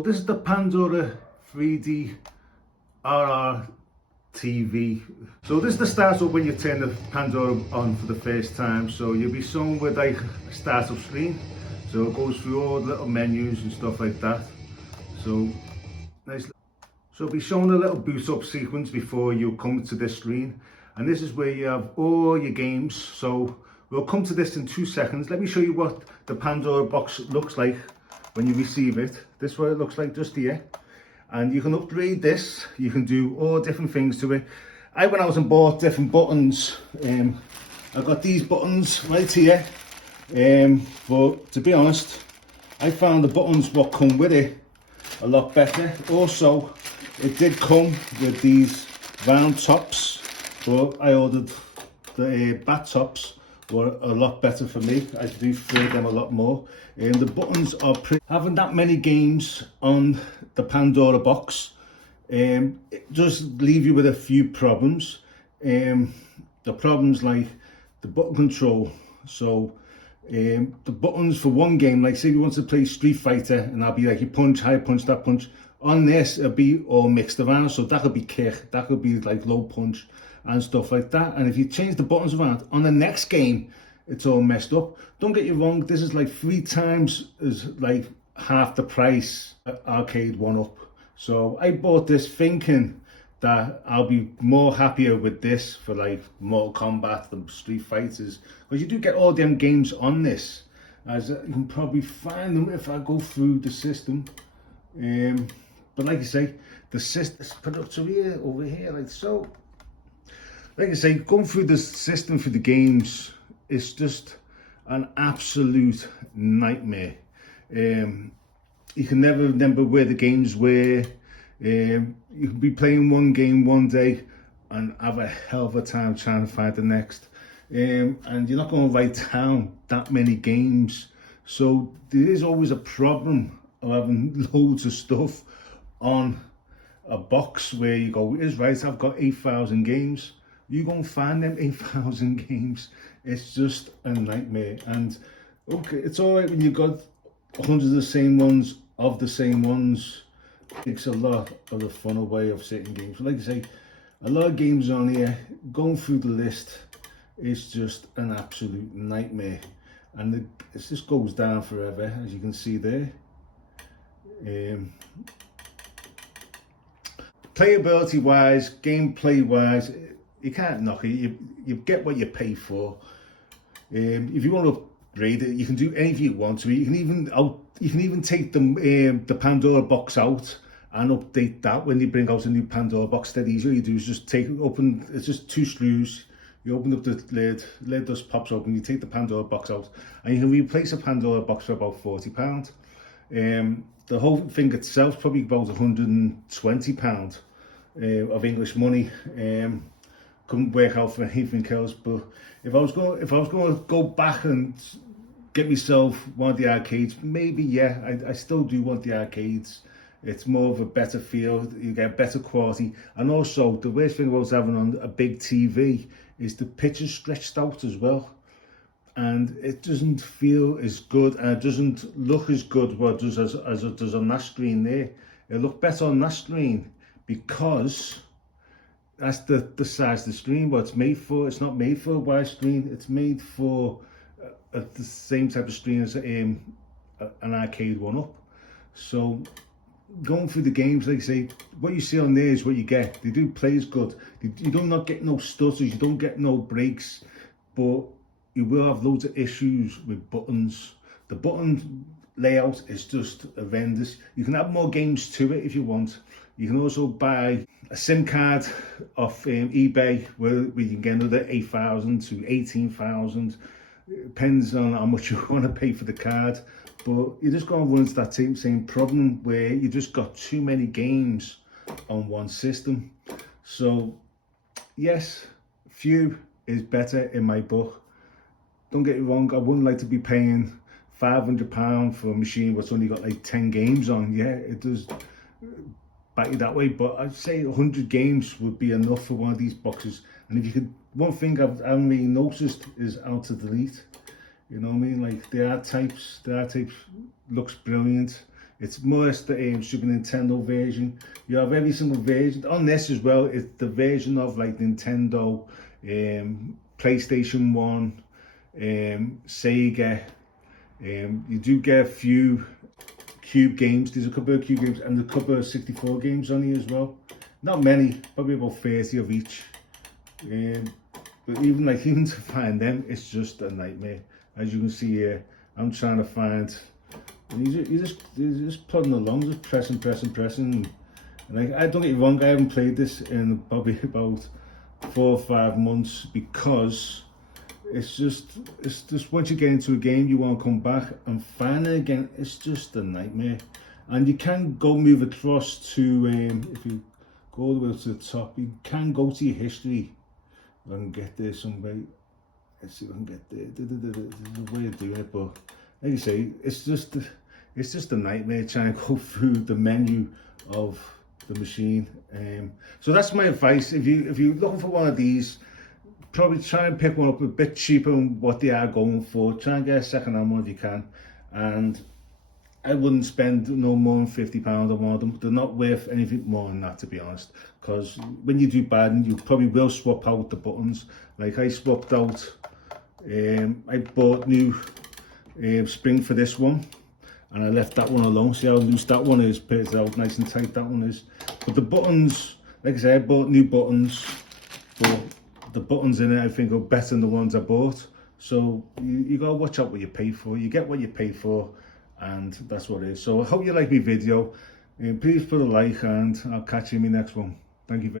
So this is the Pandora 3D RR TV. So this is the startup when you turn the Pandora on for the first time. So you'll be shown with like a startup screen. So it goes through all the little menus and stuff like that. So nice. So it'll be showing a little boot up sequence before you come to this screen. And this is where you have all your games. So we'll come to this in 2 seconds. Let me show you what the Pandora box looks like when you receive it. This is what it looks like just here. And you can upgrade this. You can do all different things to it. I went out and bought different buttons. I've got these buttons right here. But to be honest, I found the buttons what come with it a lot better. Also, it did come with these round tops, but I ordered the bat tops. Were a lot better for me. I do prefer them a lot more. And the buttons are pretty. Having that many games on the Pandora box, it does leave you with a few problems. The problems like the button control. So the buttons for one game, like say you want to play Street Fighter, and I'll be like you punch, high punch, that punch. On this, it'll be all mixed around. So that could be kick, that could be like low punch and stuff like that. And if you change the buttons around on the next game, it's all messed up. Don't get you wrong, this is like 3 times as like half the price arcade 1-up. So I bought this thinking that I'll be more happier with this for like Mortal Kombat and Street Fighters, because you do get all them games on this, as you can probably find them if I go through the system. But like I say, the system is put up to here, over here, like so. Like I say, going through the system for the games is just an absolute nightmare. You can never remember where the games were. You can be playing one game one day and have a hell of a time trying to find the next. And you're not going to write down that many games. So there is always a problem of having loads of stuff on a box where you go, is right, I've got 8,000 games. You go and find them 8,000 games. It's just a nightmare. And okay, it's all right when you've got hundreds of the same ones of the same ones. It takes a lot of the fun away of certain games. But like I say, a lot of games on here, going through the list is just an absolute nightmare. And it just goes down forever, as you can see there. Playability wise, gameplay wise, you can't knock it. You get what you pay for. If you want to upgrade it, you can do anything you want to. You can even take the Pandora box out and update that when you bring out a new Pandora box. That easy. All you do is just open. It's just 2 screws. You open up the lid just pops open. You take the Pandora box out, and you can replace a Pandora box for about £40. The whole thing itself probably about £120 of English money. Couldn't work out for anything else. But if I was going to go back and get myself one of the arcades, maybe yeah, I still do want the arcades. It's more of a better feel, you get better quality, and also the worst thing about having on a big TV is the pictures stretched out as well, and it doesn't feel as good, and it doesn't look as good what it does as it does on that screen there. It'll look better on that screen because that's the size of the screen, what it's made for. It's not made for a wide screen. It's made for the same type of screen as an arcade 1-up. So going through the games, like I say, what you see on there is what you get. They do play as good. You do not get no stutters. You don't get no breaks. But you will have loads of issues with buttons. The button layout is just horrendous. You can add more games to it if you want. You can also buy a SIM card off eBay where you can get another 8,000 to 18,000. Depends on how much you want to pay for the card. But you're just going to run into that same problem where you just got too many games on one system. So yes, few is better in my book. Don't get me wrong, I wouldn't like to be paying £500 for a machine that's only got like 10 games on. Yeah, it does bite you that way, but I'd say 100 games would be enough for one of these boxes. And if you could, one thing I haven't really noticed is how to delete. You know what I mean? Like the art types looks brilliant. It's more the Super Nintendo version. You have every single version on this as well. It's the version of like Nintendo, PlayStation 1, Sega. You do get a few Cube games. There's a couple of Cube games and a couple of 64 games on here as well. Not many, probably about 30 of each. But even to find them, it's just a nightmare. As you can see here, I'm trying to find. And you're just plodding along, just pressing. And I don't get you wrong, I haven't played this in probably about 4 or 5 months, because it's just once you get into a game, you want to come back and find it again. It's just a nightmare. And you can move across to if you go all the way to the top, you can go to your history. If I can get there some way. Let's see if I can get there. There's a way of doing it, but like you say, it's just a nightmare trying to go through the menu of the machine. So that's my advice. If you're looking for one of these, probably try and pick one up a bit cheaper than what they are going for. Try and get a second-hand one if you can. And I wouldn't spend no more than £50 on one of them. They're not worth anything more than that, to be honest. Because when you do bad, you probably will swap out the buttons. Like I swapped out, I bought new spring for this one, and I left that one alone. See how loose that one is, put out nice and tight that one is. But the buttons, like I said, I bought new buttons, but the buttons in it I think are better than the ones I bought. So you gotta watch out what you pay for. You get what you pay for, and that's what it is. So I hope you like my video. Please put a like, and I'll catch you in my next one. Thank you very much.